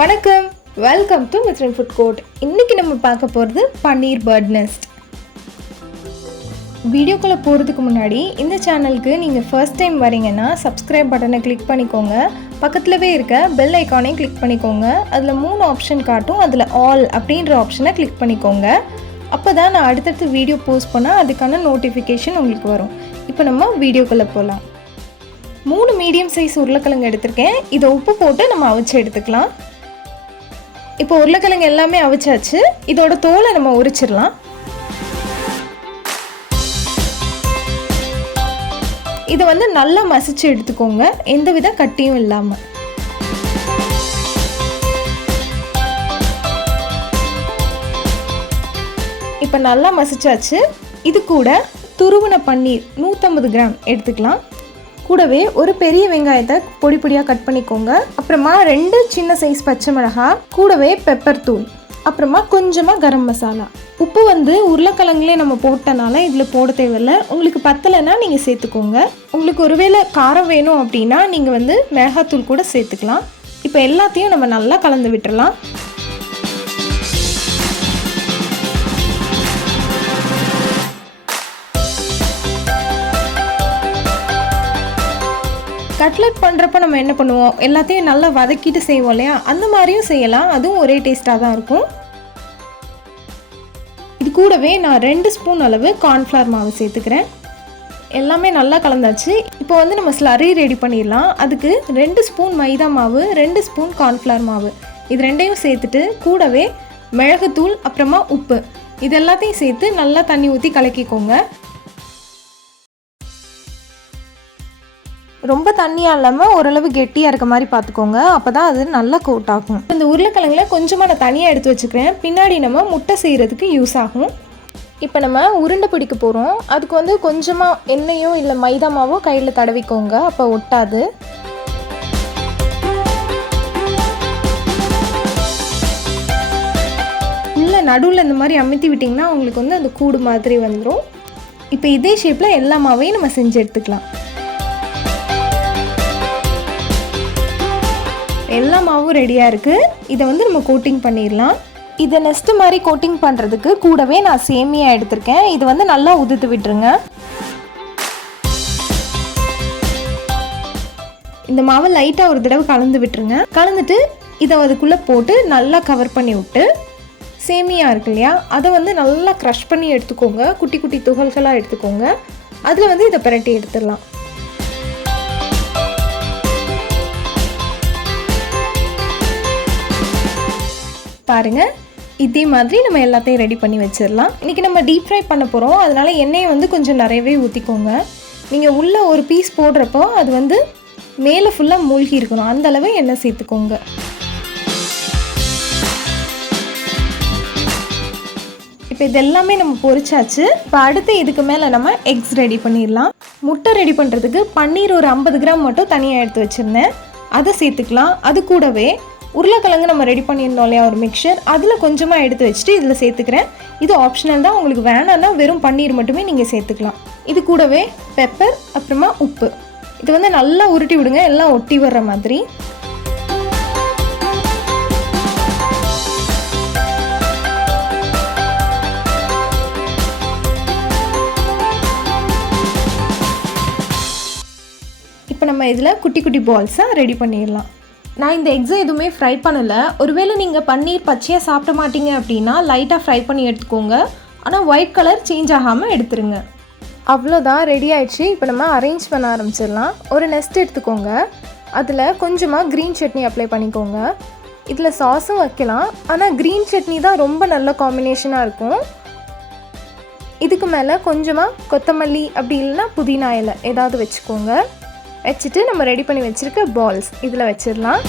வணக்கம், welcome to Mithran food court. இன்றைக்கி நம்ம பார்க்க போகிறது பன்னீர் பர்ட் நெஸ்ட். வீடியோக்குள்ளே போகிறதுக்கு முன்னாடி இந்த சேனலுக்கு நீங்கள் ஃபர்ஸ்ட் டைம் வரீங்கன்னா சப்ஸ்கிரைப் பட்டனை கிளிக் பண்ணிக்கோங்க. பக்கத்துலவே இருக்க பெல் ஐக்கானையும் கிளிக் பண்ணிக்கோங்க. அதில் 3 ஆப்ஷன் காட்டும், அதில் ஆல் அப்படின்ற ஆப்ஷனை கிளிக் பண்ணிக்கோங்க. அப்போ தான் நான் அடுத்தடுத்து வீடியோ போஸ்ட் பண்ணால் அதுக்கான நோட்டிஃபிகேஷன் உங்களுக்கு வரும். இப்போ நம்ம வீடியோக்குள்ளே போகலாம். 3 மீடியம் சைஸ் உருளைக்கிழங்கு எடுத்திருக்கேன். இதை உப்பு போட்டு நம்ம அவிச்சு எடுத்துக்கலாம். இப்போ உருளைக்கிழங்கு எல்லாமே அவிச்சாச்சு. இதோட தோலை நம்ம உரிச்சிடலாம். இதை நல்லா மசிச்சு எடுத்துக்கோங்க, எந்தவித கட்டியும் இல்லாம. இப்போ நல்லா மசிச்சாச்சு. இது கூட துருவன பன்னீர் 150 கிராம் எடுத்துக்கலாம். கூடவே ஒரு பெரிய வெங்காயத்தை பொடி பொடியாக கட் பண்ணிக்கோங்க. அப்புறமா 2 சின்ன சைஸ் பச்சை மிளகாய், கூடவே பெப்பர் தூள், அப்புறமா கொஞ்சமாக கரம் மசாலா. உப்பு உருளைக்கிழங்குலேயே நம்ம போட்டனால இதில் போட தேவையில்லை. உங்களுக்கு பத்தலைன்னா நீங்கள் சேர்த்துக்கோங்க. உங்களுக்கு ஒருவேளை காரம் வேணும் அப்படின்னா நீங்கள் மிளகாத்தூள் கூட சேர்த்துக்கலாம். இப்போ எல்லாத்தையும் நம்ம நல்லா கலந்து விட்டுறலாம். கட்லெட் பண்ணுறப்ப நம்ம என்ன பண்ணுவோம், எல்லாத்தையும் நல்லா வதக்கிட்டு செய்வோம் இல்லையா, அந்த மாதிரியும் செய்யலாம். அதுவும் ஒரே டேஸ்ட்டாக தான் இருக்கும். இது கூடவே நான் 2 ஸ்பூன் அளவு கார்ன்ஃப்ளவர் மாவு சேர்த்துக்கிறேன். எல்லாமே நல்லா கலந்தாச்சு. இப்போ நம்ம ஸ்லரி ரெடி பண்ணிடலாம். அதுக்கு 2 ஸ்பூன் மைதா மாவு, 2 ஸ்பூன் கார்ன்ஃப்ளவர் மாவு, இது ரெண்டையும் சேர்த்துட்டு கூடவே மிளகுத்தூள், அப்புறமா உப்பு, இது எல்லாத்தையும் சேர்த்து நல்லா தண்ணி ஊற்றி கலக்கிக்கோங்க. ரொம்ப தண்ணியாக இல்லாமல் ஓரளவு கெட்டியாக இருக்க மாதிரி பார்த்துக்கோங்க. அப்போ தான் அது நல்லா கோட் ஆகும். இந்த உருளைக்கிழங்குல கொஞ்சமாக நான் தனியாக எடுத்து வச்சுக்கிறேன். பின்னாடி நம்ம முட்டை செய்கிறதுக்கு யூஸ் ஆகும். இப்போ நம்ம உருண்டை பிடிக்க போகிறோம். அதுக்கு கொஞ்சமாக எண்ணெயோ இல்லை மைதா மாவோ கையில் தடவிக்கோங்க, அப்போ ஒட்டாது. இல்லை நடுவில் இந்த மாதிரி அமுத்தி விட்டிங்கன்னா உங்களுக்கு அந்த கூடு மாதிரி வந்துடும். இப்போ இதே ஷேப்பில் எல்லா மாவையும் நம்ம செஞ்சு எடுத்துக்கலாம். எல்லா மாவும் ரெடியாக இருக்குது. இதை நம்ம கோட்டிங் பண்ணிடலாம். இதை நெஸ்ட்டு மாதிரி கோட்டிங் பண்ணுறதுக்கு கூடவே நான் சேமியா எடுத்திருக்கேன். இது நல்லா உதுத்து விட்டுருங்க. இந்த மாவை லைட்டாக ஒரு தடவை கலந்து விட்டுருங்க. கலந்துட்டு இதை அதுக்குள்ளே போட்டு நல்லா கவர் பண்ணி விட்டு, சேமியா இருக்கு இல்லையா, அதை நல்லா க்ரஷ் பண்ணி எடுத்துக்கோங்க. குட்டி குட்டி துகள்களாக எடுத்துக்கோங்க. அதில் இதை பிரட்டி எடுத்துடலாம். பாருங்கள், இதே மாதிரி நம்ம எல்லாத்தையும் ரெடி பண்ணி வச்சிடலாம். இன்றைக்கி நம்ம டீப் ஃப்ரை பண்ண போகிறோம். அதனால் எண்ணெயை கொஞ்சம் நிறையவே ஊற்றிக்கோங்க. நீங்கள் உள்ளே ஒரு பீஸ் போடுறப்போ அது மேலே ஃபுல்லாக மூழ்கி இருக்கணும், அந்தளவு எண்ணெய் சேர்த்துக்கோங்க. இப்போ இது எல்லாமே நம்ம பொரிச்சாச்சு. இப்போ அடுத்து இதுக்கு மேலே நம்ம எக்ஸ் ரெடி பண்ணிடலாம். முட்டை ரெடி பண்ணுறதுக்கு பன்னீர் ஒரு 50 கிராம் மட்டும் தனியாக எடுத்து வச்சுருந்தேன், அதை சேர்த்துக்கலாம். அது கூடவே உருளைக்கிழங்கு நம்ம ரெடி பண்ணியிருந்தோம் இல்லையா, ஒரு மிக்சர், அதில் கொஞ்சமாக எடுத்து வச்சுட்டு இதில் சேர்த்துக்கிறேன். இது ஆப்ஷனல் தான், உங்களுக்கு வேணான்னா வெறும் பன்னீர் மட்டுமே நீங்கள் சேர்த்துக்கலாம். இது கூடவே பெப்பர், அப்புறமா உப்பு, இது நல்லா உருட்டி விடுங்க, எல்லாம் ஒட்டி வர்ற மாதிரி. இப்போ நம்ம இதில் குட்டி குட்டி பால்ஸாக ரெடி பண்ணிடலாம். நான் இந்த எக்ஸை எதுவுமே ஃப்ரை பண்ணலை. ஒருவேளை நீங்கள் பன்னீர் பச்சையாக சாப்பிட மாட்டீங்க அப்படின்னா லைட்டாக ஃப்ரை பண்ணி எடுத்துக்கோங்க. ஆனால் ஒயிட் கலர் சேஞ்ச் ஆகாமல் எடுத்துருங்க. அவ்வளோதான், ரெடி ஆயிடுச்சு. இப்போ நம்ம அரேஞ்ச் பண்ண ஆரம்பிச்சிடலாம். ஒரு நெஸ்ட் எடுத்துக்கோங்க. அதில் கொஞ்சமாக க்ரீன் சட்னி அப்ளை பண்ணிக்கோங்க. இதில் சாஸும் வைக்கலாம், ஆனால் க்ரீன் சட்னி தான் ரொம்ப நல்ல காம்பினேஷனாக இருக்கும். இதுக்கு மேலே கொஞ்சமாக கொத்தமல்லி அப்படி இல்லைன்னா புதினா இலை ஏதாவது வச்சுக்கோங்க. வச்சுட்டு நம்ம ரெடி பண்ணி வச்சுருக்க பால்ஸ் இதில் வச்சிடலாம்.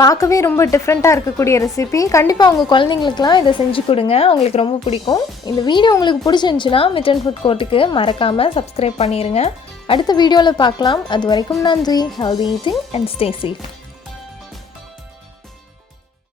பார்க்கவே ரொம்ப டிஃப்ரெண்ட்டாக இருக்கக்கூடிய ரெசிபி. கண்டிப்பாக உங்கள் குழந்தைங்களுக்குலாம் இதை செஞ்சு கொடுங்க, அவங்களுக்கு ரொம்ப பிடிக்கும். இந்த வீடியோ உங்களுக்கு பிடிச்சிருந்துச்சுன்னா மித்ரன் ஃபுட் கோர்ட்டுக்கு மறக்காமல் சப்ஸ்கிரைப் பண்ணிடுங்க. அடுத்த வீடியோவில் பார்க்கலாம். அது வரைக்கும் நன்றி. Healthy eating and stay safe.